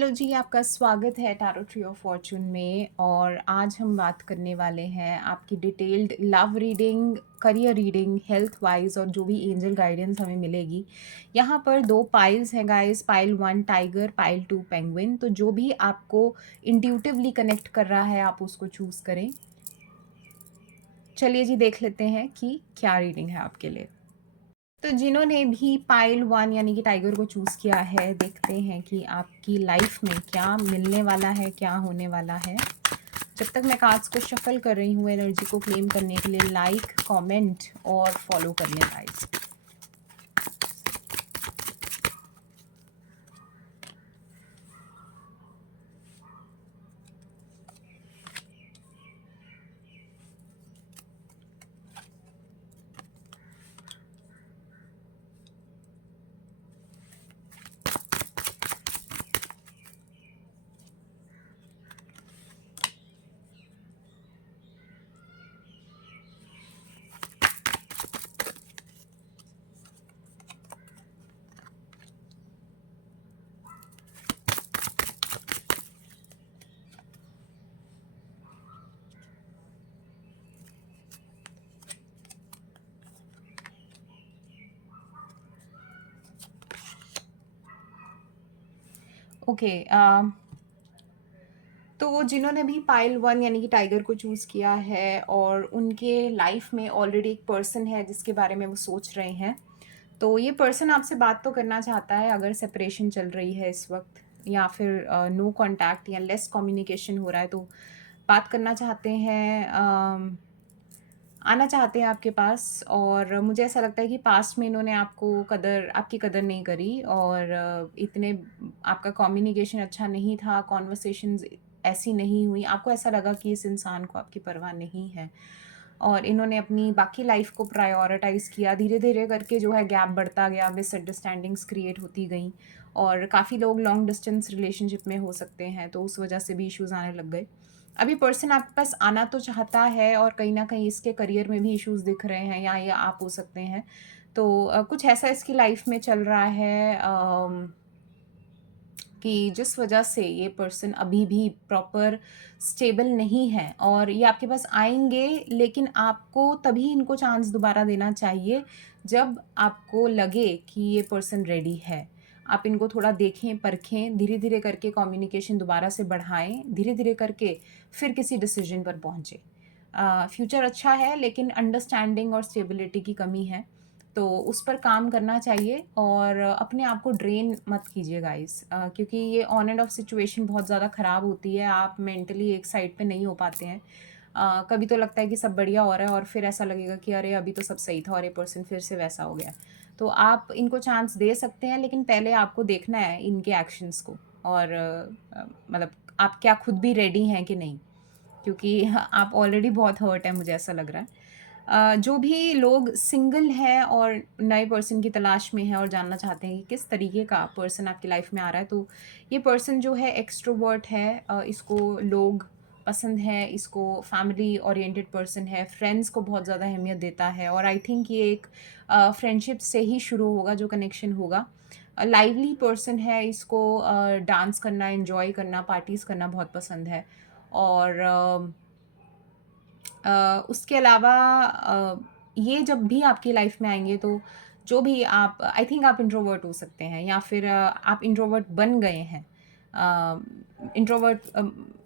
Hello जी, आपका स्वागत है टैरो ट्री ऑफ फॉर्च्यून में। और आज हम बात करने वाले हैं आपकी detailed love reading, career reading, health wise और जो भी एंजल गाइडेंस हमें मिलेगी। यहाँ पर 2 पाइल्स हैं guys, pile 1 tiger, pile 2 penguin. तो जो भी आपको इंट्यूटिवली कनेक्ट कर रहा है आप उसको चूज़ करें। चलिए जी, देख लेते हैं कि क्या रीडिंग है आपके लिए। तो जिन्होंने भी पाइल 1 यानी कि टाइगर को चूज़ किया है, देखते हैं कि आपकी लाइफ में क्या मिलने वाला है, क्या होने वाला है। जब तक मैं कार्ड्स को शफल कर रही हूँ एनर्जी को क्लेम करने के लिए लाइक, कमेंट और फॉलो कर लें गाइस। ओके, तो जिन्होंने भी पाइल 1 यानी कि टाइगर को चूज़ किया है और उनके लाइफ में ऑलरेडी एक पर्सन है जिसके बारे में वो सोच रहे हैं, तो ये पर्सन आपसे बात तो करना चाहता है। अगर सेपरेशन चल रही है इस वक्त या फिर नो कांटेक्ट या लेस कम्युनिकेशन हो रहा है, तो बात करना चाहते हैं, आना चाहते हैं आपके पास। और मुझे ऐसा लगता है कि पास्ट में इन्होंने आपकी कदर नहीं करी और इतने आपका कम्युनिकेशन अच्छा नहीं था, कॉन्वर्सेशंस ऐसी नहीं हुई, आपको ऐसा लगा कि इस इंसान को आपकी परवाह नहीं है और इन्होंने अपनी बाकी लाइफ को प्रायोरिटाइज़ किया। धीरे-धीरे करके जो है गैप बढ़ता गया, मिसअंडरस्टैंडिंग्स क्रिएट होती गईं और काफ़ी लोग लॉन्ग डिस्टेंस रिलेशनशिप में हो सकते हैं, तो उस वजह से भी इश्यूज़ आने लग गए। अभी पर्सन आपके पास आना तो चाहता है और कहीं न कहीं इसके करियर में भी इश्यूज़ दिख रहे हैं या ये आप हो सकते हैं। तो कुछ ऐसा इसकी लाइफ में चल रहा है कि जिस वजह से ये पर्सन अभी भी प्रॉपर स्टेबल नहीं है और ये आपके पास आएँगे, लेकिन आपको तभी इनको चांस दोबारा देना चाहिए जब आपको लगे कि ये पर्सन रेडी है। आप इनको थोड़ा देखें, परखें, धीरे-धीरे करके कम्युनिकेशन दोबारा से बढ़ाएँ, धीरे-धीरे करके फिर किसी डिसीज़न पर पहुँचे। फ्यूचर अच्छा है लेकिन अंडरस्टैंडिंग और स्टेबिलिटी की कमी है, तो उस पर काम करना चाहिए और अपने आप को ड्रेन मत कीजिए गाइस, क्योंकि ये ऑन एंड ऑफ सिचुएशन बहुत ज़्यादा ख़राब होती है। आप मेंटली एक साइड पे नहीं हो पाते हैं। कभी तो लगता है कि सब बढ़िया हो रहा है और फिर ऐसा लगेगा कि अरे अभी तो सब सही था और ये पर्सन फिर से वैसा हो गया। तो आप इनको चांस दे सकते हैं, लेकिन पहले आपको देखना है इनके एक्शंस को और मतलब आप क्या खुद भी रेडी हैं कि नहीं, क्योंकि आप ऑलरेडी बहुत हर्ट हैं, मुझे ऐसा लग रहा है। जो भी लोग सिंगल हैं और नए पर्सन की तलाश में हैं और जानना चाहते हैं कि किस तरीके का पर्सन आपकी लाइफ में आ रहा है, तो ये पर्सन जो है एक्सट्रोवर्ट है, इसको लोग पसंद है, इसको फैमिली ओरिएंटेड पर्सन है, फ्रेंड्स को बहुत ज़्यादा अहमियत देता है और आई थिंक ये एक फ्रेंडशिप से ही शुरू होगा जो कनेक्शन होगा। लाइवली पर्सन है, इसको डांस करना, एंजॉय करना, पार्टीज़ करना बहुत पसंद है और उसके अलावा ये जब भी आपकी लाइफ में आएँगे, तो जो भी आप आई थिंक आप इंट्रोवर्ट हो सकते हैं या फिर आप इंट्रोवर्ट बन गए हैं। इंट्रोवर्ट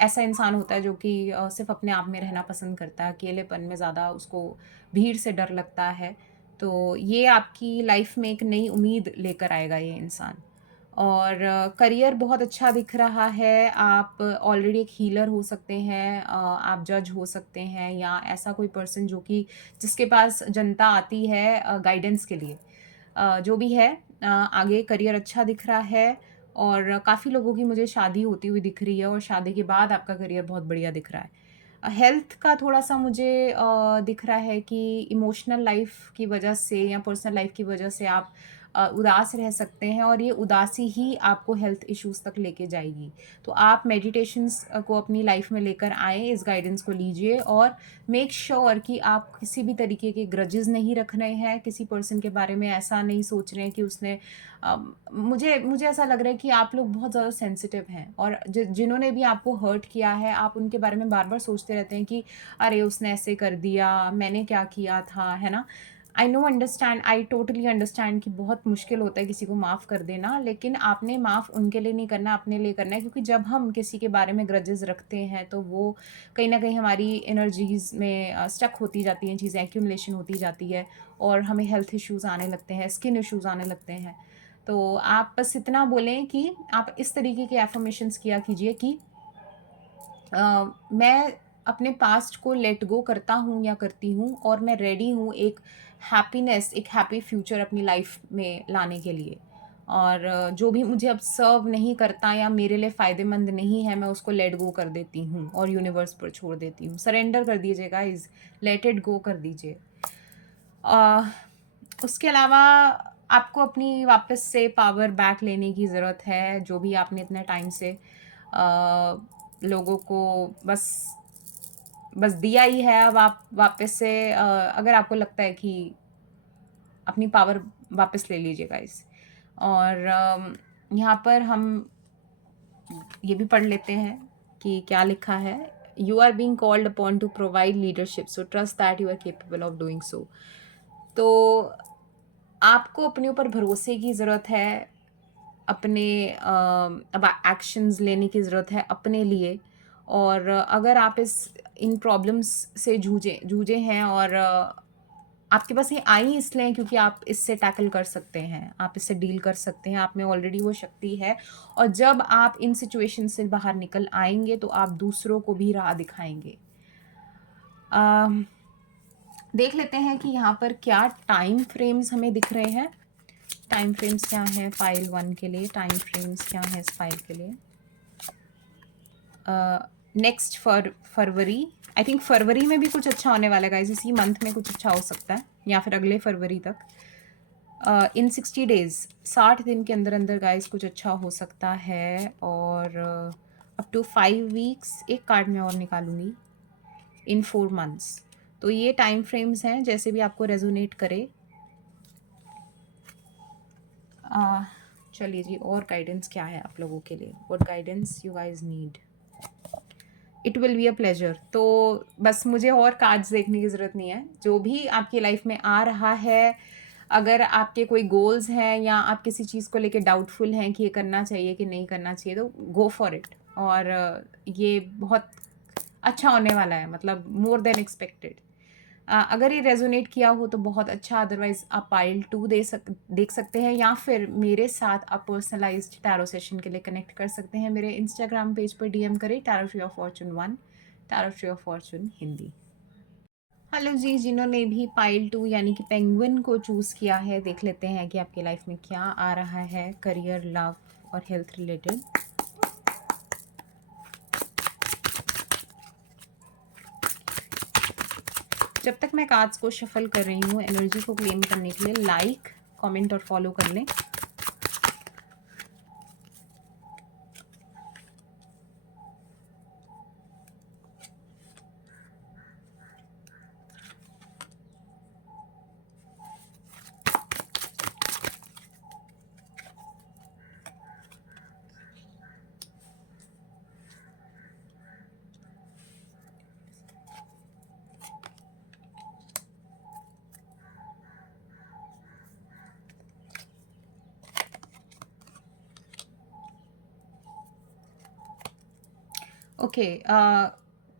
ऐसा इंसान होता है जो कि सिर्फ़ अपने आप में रहना पसंद करता है, अकेलेपन में ज़्यादा उसको भीड़ से डर लगता है। तो ये आपकी लाइफ में एक नई उम्मीद लेकर आएगा ये इंसान। और करियर बहुत अच्छा दिख रहा है, आप ऑलरेडी एक हीलर हो सकते हैं, आप जज हो सकते हैं या ऐसा कोई पर्सन जो कि जिसके पास जनता आती है गाइडेंस के लिए। जो भी है, आगे करियर अच्छा दिख रहा है और काफ़ी लोगों की मुझे शादी होती हुई दिख रही है और शादी के बाद आपका करियर बहुत बढ़िया दिख रहा है। हेल्थ का थोड़ा-सा मुझे दिख रहा है कि इमोशनल लाइफ़ की वजह से या पर्सनल लाइफ़ की वजह से आप उदास रह सकते हैं और ये उदासी ही आपको हेल्थ इश्यूज़ तक लेके जाएगी। तो आप मेडिटेशंस को अपनी लाइफ में लेकर आएँ, इस गाइडेंस को लीजिए और मेक श्योर कि आप किसी भी तरीके के ग्रजेस नहीं रख रहे हैं, किसी पर्सन के बारे में ऐसा नहीं सोच रहे हैं कि उसने मुझे मुझे ऐसा लग रहा है कि आप लोग बहुत ज़्यादा सेंसिटिव हैं और जिन्होंने भी आपको हर्ट किया है, आप उनके बारे में बार-बार सोचते रहते हैं कि अरे! उसने ऐसे कर दिया, मैंने क्या किया था, है ना? आई टोटली अंडरस्टैंड कि बहुत मुश्किल होता है किसी को माफ़ कर देना, लेकिन आपने माफ़ उनके लिए नहीं करना, अपने लिए करना है क्योंकि जब हम किसी के बारे में ग्रजेस रखते हैं, तो वो कहीं न कहीं हमारी एनर्जीज़ में स्टक होती जाती हैं चीज़ें, एक्यूमुलेशन होती जाती है और हमें हेल्थ इश्यूज़ आने लगते हैं, स्किन इश्यूज़ आने लगते हैं। तो आप बस इतना बोलें कि आप इस तरीके के अफ़र्मेशंस किया कीजिए कि मैं अपने पास्ट को लेट गो करता हूँ या करती हूँ और मैं रेडी हूँ एक हैप्पी फ्यूचर अपनी लाइफ में लाने के लिए। और जो भी मुझे अब सर्व नहीं करता या मेरे लिए फ़ायदेमंद नहीं है, मैं उसको लेट गो कर देती हूँ और यूनिवर्स पर छोड़ देती हूँ। सरेंडर कर दीजिए गाइज़, लेट इट गो कर दीजिए। अ, उसके अलावा आपको अपनी वापस से पावर बैक लेने की ज़रूरत है, जो भी आपने इतने टाइम से लोगों को बस बस दिया ही है, अब आप वापस से अगर आपको लगता है कि अपनी पावर वापस ले लीजिए गाइस। और यहाँ पर हम ये भी पढ़ लेते हैं कि क्या लिखा है। You are being called upon to provide leadership, so trust that you are capable of doing so. तो आपको अपने ऊपर भरोसे की ज़रूरत है, अपने अब एक्शंस लेने की ज़रूरत है अपने लिए। और अगर आप इन प्रॉब्लम्स से जूझे जूझे हैं और आपके पास ये आई इसलिए हैं क्योंकि आप इससे टैकल कर सकते हैं, आप इससे डील कर सकते हैं, आप में ऑलरेडी वो शक्ति है। और जब आप इन सिचुएशन से बाहर निकल आएँगे तो आप दूसरों को भी राह दिखाएँगे। अम, देख लेते हैं कि यहाँ पर क्या टाइम फ्रेम्स हमें दिख रहे हैं। टाइम फ्रेम्स क्या हैं फाइल 1 के लिए, टाइम फ्रेम्स क्या हैं इस फाइल के लिए। नेक्स्ट फरवरी, आई थिंक फरवरी में भी कुछ अच्छा होने वाला है गाइस, इसी मंथ में कुछ अच्छा हो सकता है या फिर अगले फरवरी तक। इन 60 डेज़, 60 दिन के अंदर अंदर गाइस कुछ अच्छा हो सकता है। और अप टू 5 वीक्स, एक कार्ड मैं और निकालूंगी, इन 4 मंथ्स। तो ये टाइम फ्रेम्स हैं, जैसे भी आपको रेजोनेट करे। चलिए जी, और गाइडेंस क्या है आप लोगों के लिए, what guidance you guys need. It will be a pleasure. तो बस मुझे और कार्ड्स देखने की ज़रूरत नहीं है, जो भी आपकी लाइफ में आ रहा है। अगर आपके कोई गोल्स हैं या आप किसी चीज़ को लेके डाउटफुल हैं कि ये करना चाहिए कि नहीं करना चाहिए, तो गो फॉर इट। और ये बहुत अच्छा होने वाला है, मतलब मोर देन एक्सपेक्टेड। अगर ये रेजोनेट किया हो तो बहुत अच्छा, अदरवाइज आप पाइल 2 देख सकते हैं या फिर मेरे साथ आप पर्सनलाइज्ड टैरो सेशन के लिए कनेक्ट कर सकते हैं। मेरे इंस्टाग्राम पेज पर डीएम करें, tarot tree of fortune 1, tarot tree of fortune Hindi. Hello ji, जिन्होंने भी पाइल 2 यानी कि पेंगुइन को चूज़ किया है, देख लेते हैं कि आपकी लाइफ में क्या आ रहा है करियर, लव और हेल्थ रिलेटेड। जब तक मैं कार्ड्स को शफल कर रही हूँ, एनर्जी को क्लेम करने के लिए लाइक, कमेंट और फॉलो कर लें। ओके,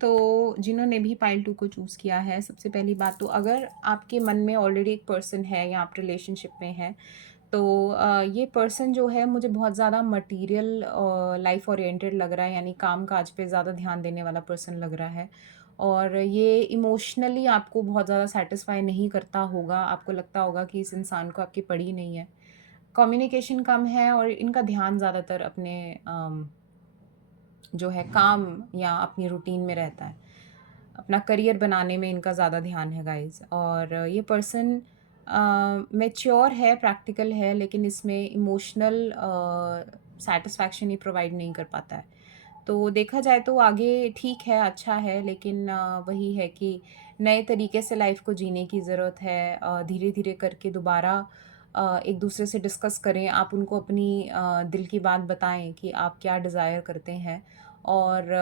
तो जिन्होंने भी पाइल 2 को चूज़ किया है, सबसे पहली बात तो अगर आपके मन में ऑलरेडी एक पर्सन है या आप रिलेशनशिप में हैं, तो ये पर्सन जो है मुझे बहुत ज़्यादा मटीरियल लाइफ ओरिएंटेड लग रहा है, यानी काम काज पे ज़्यादा ध्यान देने वाला पर्सन लग रहा है। और ये इमोशनली आपको बहुत ज़्यादा सेटिस्फाई नहीं करता होगा, आपको लगता होगा कि इस इंसान को आपकी पड़ी नहीं है। कम्युनिकेशन कम है और इनका ध्यान ज़्यादातर अपने जो है काम या अपनी रूटीन में रहता है। अपना करियर बनाने में इनका ज़्यादा ध्यान है गाइज़। और ये पर्सन मैच्योर है, प्रैक्टिकल है, लेकिन इसमें इमोशनल सैटिस्फैक्शन ही प्रोवाइड नहीं कर पाता है। तो देखा जाए तो आगे ठीक है, अच्छा है, लेकिन वही है कि नए तरीके से लाइफ़ को जीने की ज़रूरत है। धीरे-धीरे करके दोबारा एक दूसरे से डिस्कस करें। आप उनको अपनी दिल की बात बताएँ कि आप क्या डिज़ायर करते हैं, और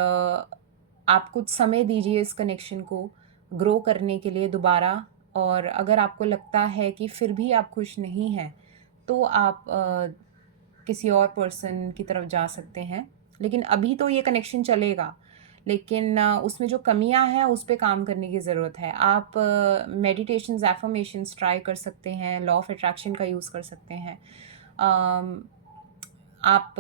आप कुछ समय दीजिए इस कनेक्शन को ग्रो करने के लिए दोबारा। और अगर आपको लगता है कि फिर भी आप खुश नहीं हैं, तो आप किसी और पर्सन की तरफ जा सकते हैं। लेकिन अभी तो ये कनेक्शन चलेगा, लेकिन उसमें जो कमियाँ हैं उस पे काम करने की ज़रूरत है। आप मेडिटेशंस, एफर्मेशंस ट्राई कर सकते हैं, लॉ ऑफ अट्रैक्शन का यूज़ कर सकते हैं। अम, आप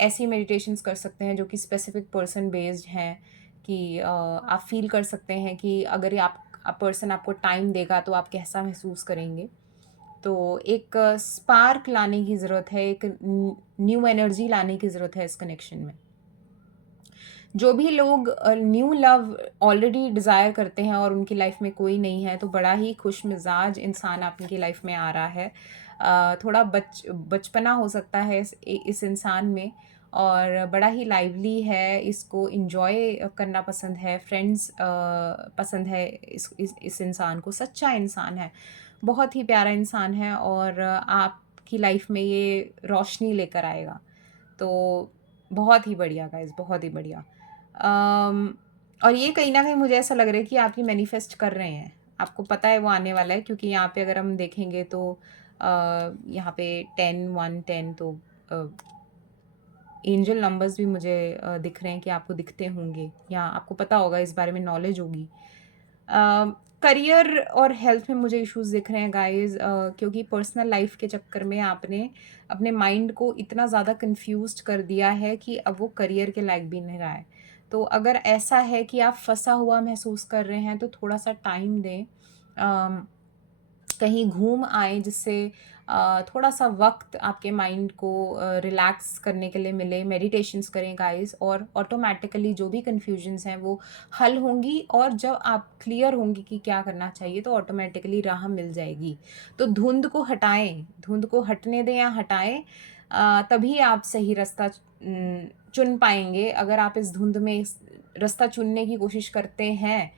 ऐसी मेडिटेशंस कर सकते हैं जो कि स्पेसिफिक पर्सन बेस्ड हैं, कि आप फ़ील कर सकते हैं कि अगर ये आप पर्सन आपको टाइम देगा तो आप कैसा महसूस करेंगे। तो एक स्पार्क लाने की ज़रूरत है, एक न्यू एनर्जी लाने की ज़रूरत है इस कनेक्शन में। जो भी लोग न्यू लव ऑलरेडी डिज़ायर करते हैं और उनकी लाइफ में कोई नहीं है, तो बड़ा ही खुशमिज़ाज इंसान आपकी लाइफ में आ रहा है। थोड़ा बचपना हो सकता है इस इंसान में, और बड़ा ही लाइवली है, इसको एन्जॉय करना पसंद है, फ्रेंड्स पसंद है, इस इंसान को, सच्चा इंसान है, बहुत ही प्यारा इंसान है, और आपकी लाइफ में ये रोशनी लेकर आएगा। तो बहुत ही बढ़िया गाइज़, बहुत ही बढ़िया। अम, और ये कहीं न कहीं मुझे ऐसा लग रहा है कि आप ये मैनिफेस्ट कर रहे हैं। आपको पता है वो आने वाला है, क्योंकि यहाँ पे अगर हम देखेंगे तो यहाँ पे 10, 1, 10, तो अ, एंजल नंबर्स भी मुझे दिख रहे हैं कि आपको दिखते होंगे, या आपको पता होगा, इस बारे में नॉलेज होगी। करियर और हेल्थ में मुझे इश्यूज़ दिख रहे हैं गाइज़, क्योंकि पर्सनल लाइफ़ के चक्कर में आपने अपने माइंड को इतना ज़्यादा कन्फ्यूज़्ड कर दिया है कि अब वो करियर के लायक भी नहीं रहा है। तो अगर ऐसा है कि आप फँसा हुआ महसूस कर रहे हैं, तो थोड़ा-सा टाइम दें। अम कहीं घूम आएँ, जिससे थोड़ा-सा वक़्त आपके माइंड को रिलैक्स करने के लिए मिले। मेडिटेशंस करें गाइज़, और ऑटोमैटिकली जो भी कन्फ्यूजन्स हैं वो हल होंगी, और जब आप क्लियर होंगी कि क्या करना चाहिए, तो ऑटोमैटिकली राह मिल जाएगी। तो धुंध को हटाएँ, धुंध को हटने दें या हटाएँ, तभी आप सही रास्ता चुन पाएँगे। अगर आप इस धुंध में इस रास्ता चुनने की कोशिश करते हैं,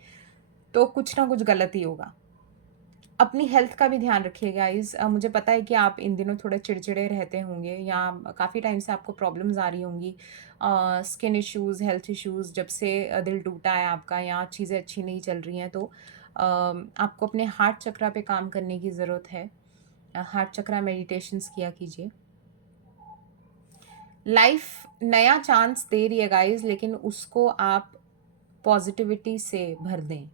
तो कुछ ना कुछ गलत ही होगा। अपनी हेल्थ का भी ध्यान रखिए गाइज़। मुझे पता है कि आप इन दिनों थोड़े चिड़चिड़े रहते होंगे, या काफ़ी टाइम से आपको प्रॉब्लम्स आ रही होंगी। स्किन इश्यूज़, हेल्थ इश्यूज़, जब से दिल टूटा है आपका, या चीज़ें अच्छी नहीं चल रही हैं, तो आपको अपने हार्ट चक्रा पे काम करने की ज़रूरत है। हार्ट चक्रा मेडिटेशंस किया कीजिए। लाइफ़ नया चांस दे रही है गाइज़, लेकिन उसको आप पॉज़िटिविटी से भर दें।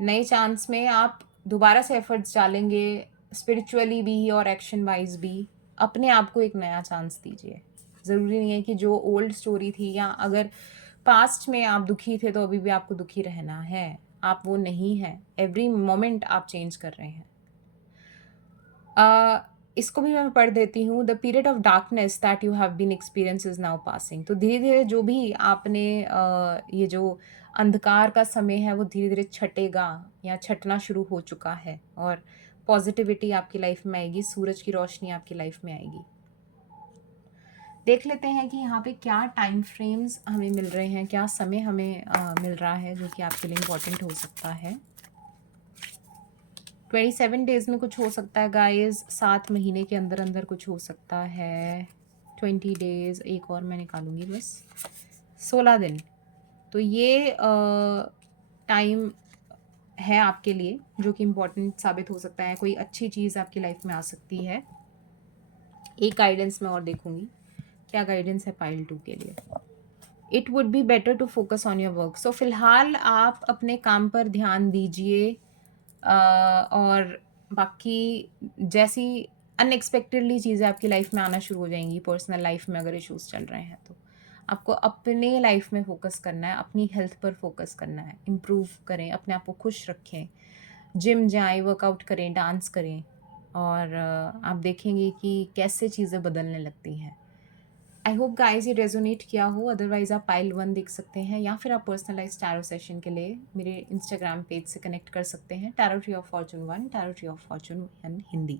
नए चांस में आप दोबारा से एफर्ट्स डालेंगे, स्पिरिचुअली भी और एक्शन वाइज भी। अपने आप को एक नया चांस दीजिए। ज़रूरी नहीं है कि जो ओल्ड स्टोरी थी, या अगर पास्ट में आप दुखी थे तो अभी भी आपको दुखी रहना है। आप वो नहीं हैं। एवरी मोमेंट आप चेंज कर रहे हैं। इसको भी मैं पढ़ देती हूँ। The period of darkness that you have been experience is now passing. तो धीरे धीरे जो भी आपने ये जो अंधकार का समय है वो धीरे धीरे छटेगा, या छटना शुरू हो चुका है, और पॉजिटिविटी आपकी लाइफ में आएगी, सूरज की रोशनी आपकी लाइफ में आएगी। देख लेते हैं कि यहाँ पे क्या टाइम फ्रेम्स हमें मिल रहे हैं, क्या समय हमें मिल रहा है जो कि आपके लिए इम्पोर्टेंट हो सकता है। 27 डेज़ में कुछ हो सकता है गाइज़, 7 महीने के अंदर अंदर कुछ हो सकता है। 20 डेज़, एक और मैं निकालूंगी बस, 16 दिन। तो ये टाइम है आपके लिए जो कि इम्पोर्टेंट साबित हो सकता है। कोई अच्छी चीज़ आपकी लाइफ में आ सकती है। एक गाइडेंस मैं और देखूंगी, क्या गाइडेंस है पाइल 2 के लिए। It would be better to focus on your work. So फिलहाल आप अपने काम पर ध्यान दीजिए, और बाकी जैसी अनएक्सपेक्टेडली चीज़ें आपकी लाइफ में आना शुरू हो जाएंगी, पर्सनल लाइफ में अगर इश्यूज चल रहे हैं, तो आपको अपने लाइफ में फोकस करना है, अपनी हेल्थ पर फोकस करना है। इम्प्रूव करें, अपने आप को खुश रखें, जिम जाएं, वर्कआउट करें, डांस करें, और आप देखेंगे कि कैसे चीज़ें बदलने लगती हैं। आई होप गाइस ये रेजोनेट किया हो, अदरवाइज़ आप पाइल 1 देख सकते हैं या फिर आप पर्सनलाइज़्ड टैरो सेशन के लिए मेरे इंस्टाग्राम पेज से कनेक्ट कर सकते हैं, tarot tree of Fortune 1, tarot tree of Fortune 1 Hindi.